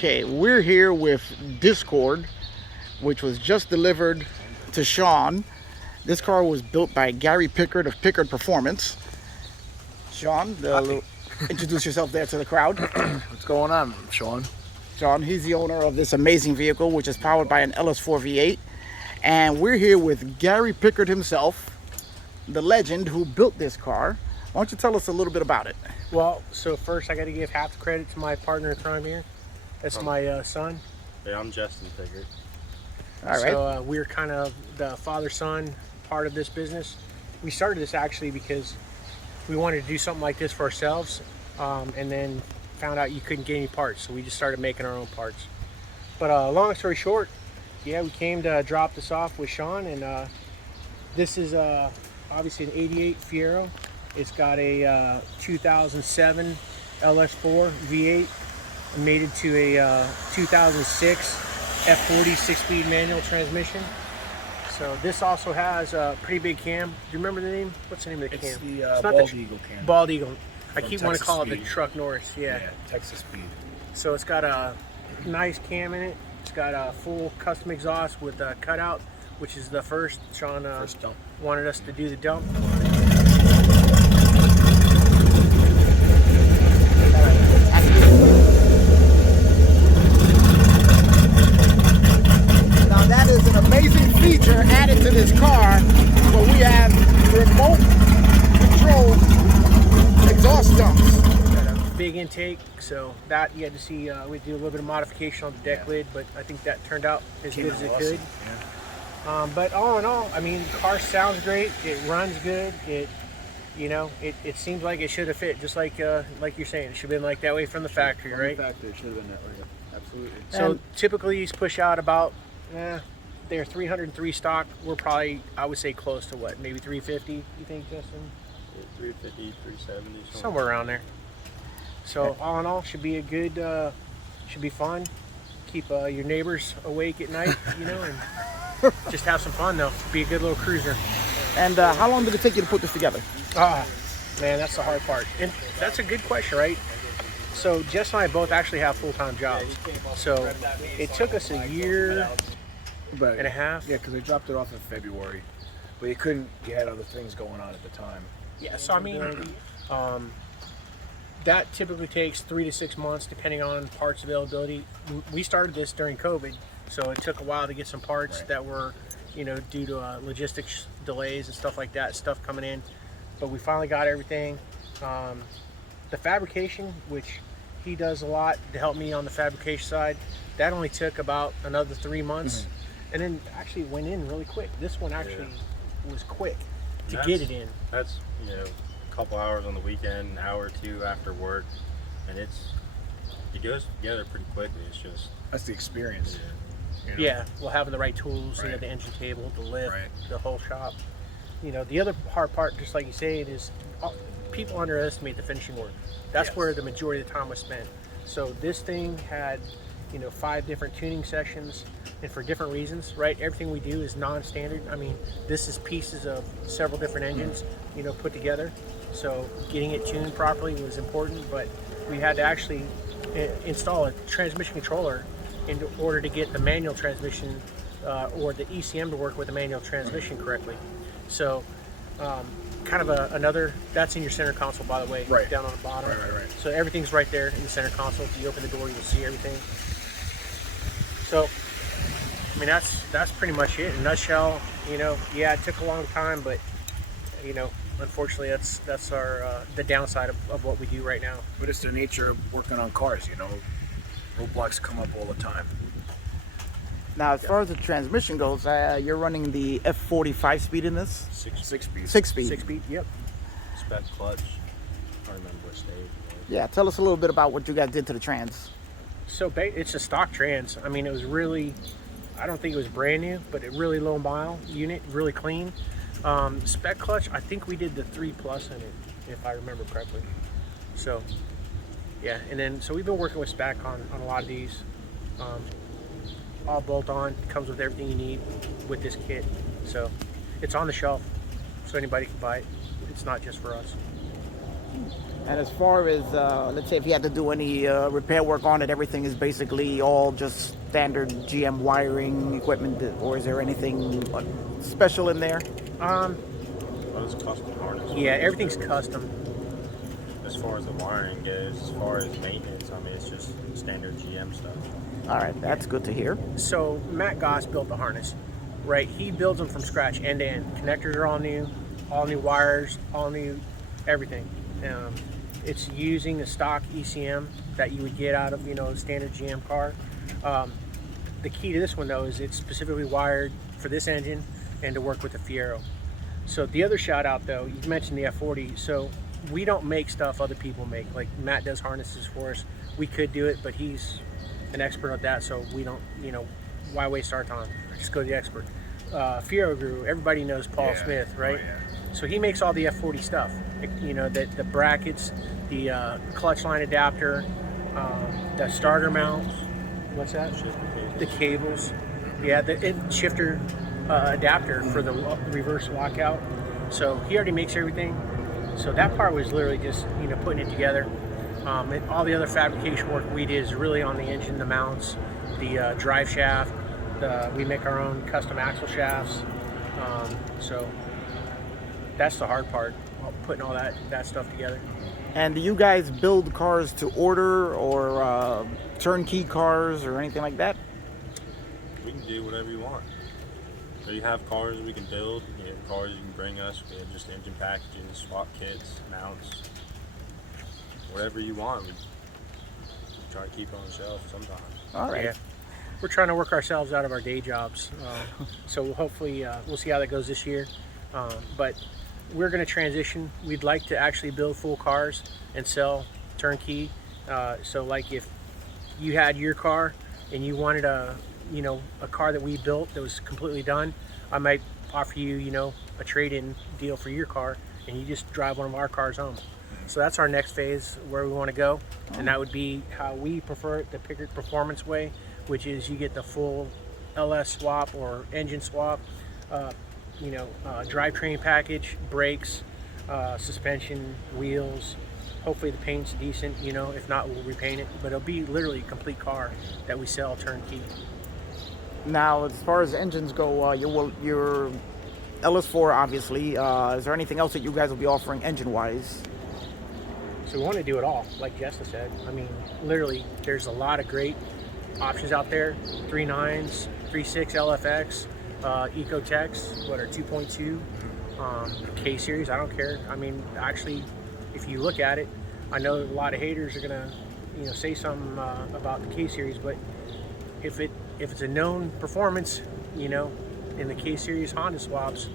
Okay, we're here with Discord, which was just delivered to Sean. This car was built by Gary Pickardt of Pickardt Performance. Sean, introduce yourself there to the crowd. What's going on, Sean? Sean, he's the owner of this amazing vehicle, which is powered by an ls4 V8. And we're here with Gary Pickardt himself, the legend who built this car. Why don't you tell us a little bit about it? Well, so first I got to give half the credit to my partner in crime here. That's my son. Yeah, I'm Justin Pickardt. All right. So we're kind of the father-son part of this business. We started this actually because we wanted to do something like this for ourselves, and then found out you couldn't get any parts, so we just started making our own parts. But long story short, yeah, we came to drop this off with Sean, and this is obviously an 88 Fiero. It's got a 2007 ls4 V8 mated to a 2006 F40 6-speed manual transmission. So this also has a pretty big cam. Do you remember the name? What's the name of the cam? It's the It's not Bald Eagle cam. Bald Eagle. I From keep wanting to call it Texas the Speed. Truck Norris. Yeah. Texas Speed. So it's got a nice cam in it. It's got a full custom exhaust with a cutout, which is the first. Sean First dump. wanted us to do the dump. Now that is an amazing feature added to this car, where we have remote control exhaust dumps. Got a big intake, so that you had to see. We do a little bit of modification on the deck lid, but I think that turned out as good as it could. Yeah. But all in all, I mean, the car sounds great. It runs good. It seems like it should have fit, just like you're saying, it should have been like that way from the factory, right? Factory should have been that way. Absolutely. So typically these push out about, they're 303 stock. We're probably, I would say, close to what, maybe 350. You think, Justin? 350, 370, Somewhere around there. So all in all, should be a good, should be fun. Keep your neighbors awake at night, and just have some fun though. Be a good little cruiser. And how long did it take you to put this together? Man, that's the hard part. And that's a good question, right? So Jess and I both actually have full-time jobs. So it took us a year and a half. Yeah, because they dropped it off in February, but you couldn't. You had other things going on at the time. Yeah, so I mean, that typically takes 3 to 6 months, depending on parts availability. We started this during COVID, so it took a while to get some parts that were, due to logistics delays and stuff like that, stuff coming in. But we finally got everything. The fabrication, which he does a lot to help me on the fabrication side, that only took about another 3 months. And then actually went in really quick. This one actually was quick to get it in. That's, a couple hours on the weekend, an hour or two after work, and it goes together pretty quickly. It's just... That's the experience. Yeah, well, having the right tools, Right. the engine table, the lift, Right. the whole shop. The other hard part, just like you say, is people underestimate the finishing work. That's where the majority of the time was spent. So this thing had, 5 different tuning sessions, and for different reasons, right? Everything we do is non-standard. I mean, this is pieces of several different engines, put together. So getting it tuned properly was important, but we had to actually install a transmission controller in order to get the manual transmission or the ECM to work with the manual transmission correctly. So kind of another, that's in your center console, by the way, Right. down on the bottom. Right. So everything's right there in the center console. If you open the door, you'll see everything. So, I mean, that's pretty much it in a nutshell. Yeah, it took a long time, but unfortunately, that's our the downside of what we do right now. But it's the nature of working on cars. Roadblocks come up all the time. Now, as far as the transmission goes, you're running the F40 5-speed in this? 6-speed. 6-speed. 6-speed, yep. spec clutch. I don't remember what stage it was. Yeah, tell us a little bit about what you guys did to the trans. So it's a stock trans. I mean, it was really, I don't think it was brand new, but a really low mile unit, really clean. Spec clutch, I think we did the 3+ in it, if I remember correctly. So, yeah, and then, so we've been working with spec on a lot of these. All bolt on, comes with everything you need with this kit. So, it's on the shelf, so anybody can buy it. It's not just for us. And as far as, let's say if you had to do any repair work on it, everything is basically all just standard GM wiring equipment, or is there anything special in there? Well, it's custom harness. Yeah, everything's custom. As far as the wiring goes, as far as maintenance, I mean, it's just standard GM stuff. All right, that's good to hear. So Matt Goss built the harness, right? He builds them from scratch, end to end. Connectors are all new wires, all new everything. It's using the stock ECM that you would get out of, a standard GM car. The key to this one though is it's specifically wired for this engine and to work with the Fiero. So the other shout out though, you mentioned the F40. So we don't make stuff other people make. Like Matt does harnesses for us. We could do it, but he's an expert at that. So we don't, why waste our time? Just go to the expert. Fiero Guru, everybody knows Paul Smith, right? Oh, yeah. So he makes all the F40 stuff. The brackets, the clutch line adapter, the starter mounts. What's that? The cables. Yeah, the shifter adapter for the reverse lockout. So he already makes everything. So that part was literally just putting it together. And all the other fabrication work we did is really on the engine, the mounts, the drive shaft. We make our own custom axle shafts. So that's the hard part, putting all that stuff together. And do you guys build cars to order, or turnkey cars, or anything like that? We can do whatever you want. So you have cars we can build, you have cars you can bring us, we have just engine packages, swap kits, mounts, whatever you want. We try to keep it on the shelf sometimes. All right. Yeah. We're trying to work ourselves out of our day jobs. So hopefully we'll see how that goes this year. But we're going to transition. We'd like to actually build full cars and sell turnkey. So like if you had your car and you wanted a car that we built that was completely done, I might offer you, a trade-in deal for your car, and you just drive one of our cars home. So that's our next phase where we want to go, and that would be how we prefer it, the Pickardt Performance way, which is you get the full LS swap or engine swap, drivetrain package, brakes, suspension, wheels. Hopefully the paint's decent, if not we'll repaint it, but it'll be literally a complete car that we sell turnkey. Now, as far as engines go, your ls4 obviously. Is there anything else that you guys will be offering engine-wise? So we want to do it all, like Jessa said. I mean, literally, there's a lot of great options out there. 3.9s, 3.6 LFX, Ecotechs, what are 2.2, K-Series, I don't care. I mean, actually, if you look at it, I know a lot of haters are gonna, say something about the K-Series, but if it's a known performance, in the K-Series Honda swaps,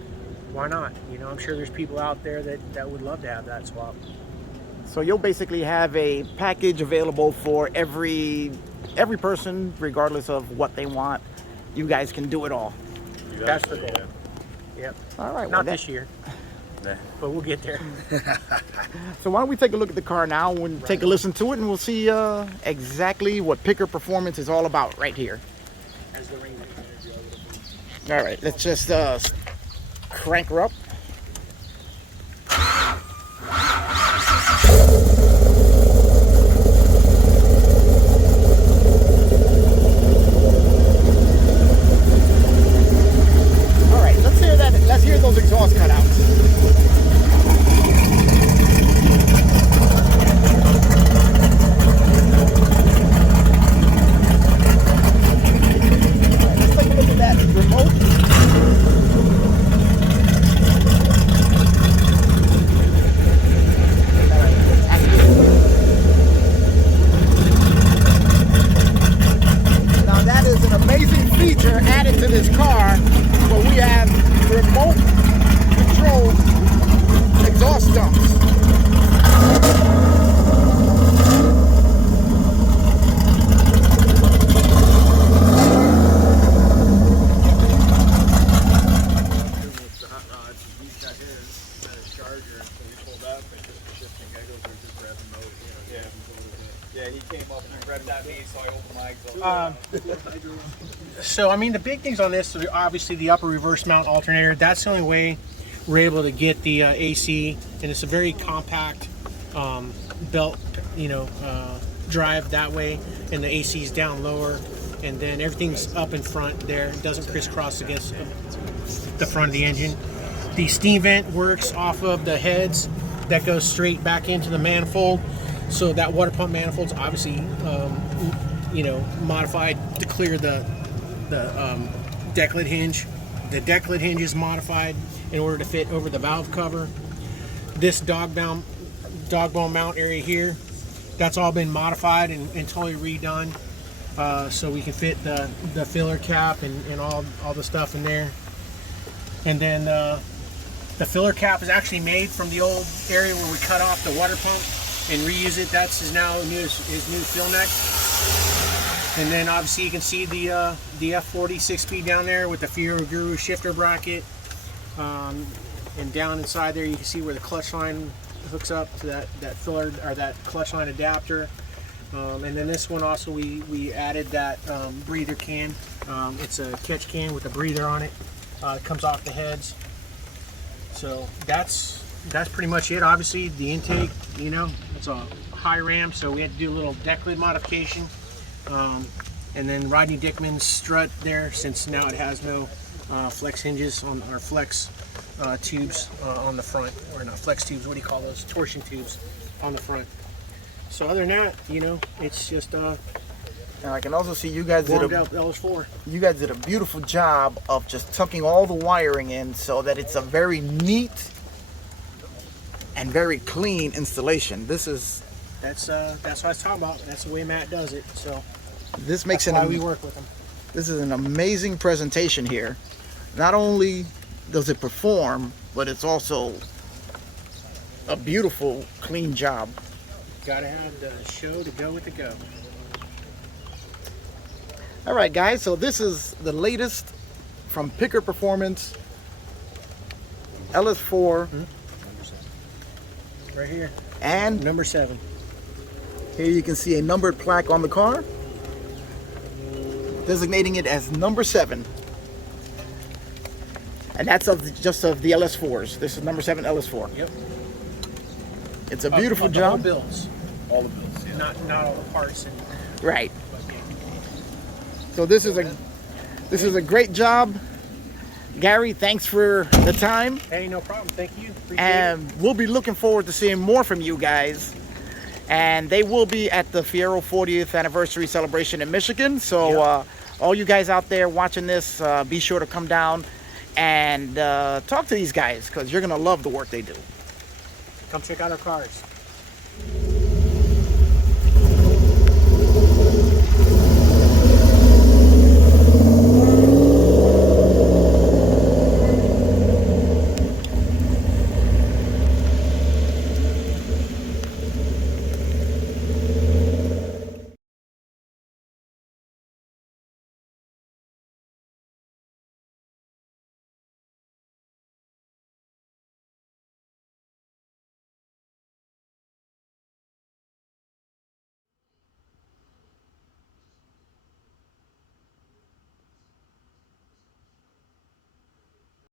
why not? I'm sure there's people out there that would love to have that swap. So you'll basically have a package available for every person, regardless of what they want. You guys can do it all. That's the goal. Yep. All right. Not this year, but we'll get there. So why don't we take a look at the car now and take a listen to it, and we'll see exactly what Pickardt Performance is all about right here. As the ring. All right, let's just crank her up. All right, let's hear that. Let's hear those exhaust cutouts. Added to this car, where we have remote control exhaust dumps. Yeah, he came up and revved at me, so I opened my exhaust. So, I mean, the big things on this are obviously the upper reverse mount alternator. That's the only way we're able to get the AC, and it's a very compact belt, drive that way, and the AC's down lower, and then everything's up in front there. It doesn't crisscross against the front of the engine. The steam vent works off of the heads that goes straight back into the manifold. So that water pump manifold's obviously, modified to clear the deck lid hinge. The deck lid hinge is modified in order to fit over the valve cover. This dog bone mount area here, that's all been modified and totally redone, so we can fit the filler cap and all the stuff in there. And then the filler cap is actually made from the old area where we cut off the water pump and reuse it. That's his new fill neck. And then obviously you can see the F40 6-speed down there with the Fiero Guru shifter bracket. And down inside there you can see where the clutch line hooks up to that filler, or that clutch line adapter. And then this one also we added that breather can. It's a catch can with a breather on it. It comes off the heads. So that's pretty much it. Obviously the intake, it's a high ram, so we had to do a little deck lid modification. And then Rodney Dickman's strut there, since now it has no flex hinges on our flex tubes on the front, or not flex tubes, what do you call those? Torsion tubes on the front. So other than that, it's just And I can also see you guys warmed up ls4. You guys did a beautiful job of just tucking all the wiring in so that it's a very neat and very clean installation. That's what I was talking about. That's the way Matt does it. So this makes that's why we work with him. This is an amazing presentation here. Not only does it perform, but it's also a beautiful, clean job. Gotta have the show to go with the go. All right, guys, so this is the latest from Pickardt Performance ls4. Right here. And Number 7. here you can see a numbered plaque on the car, designating it as number 7. And that's just of the ls4s. This is number 7 ls4. Yep. It's a beautiful All job. the bills. All the bills, yeah. Not all the parts. Right. So this is a great job. Gary, thanks for the time. Hey, no problem. Thank you. Appreciate And we'll be looking forward to seeing more from you guys. And they will be at the Fiero 40th anniversary celebration in Michigan. So all you guys out there watching this, be sure to come down and talk to these guys, because you're going to love the work they do. Come check out our cars.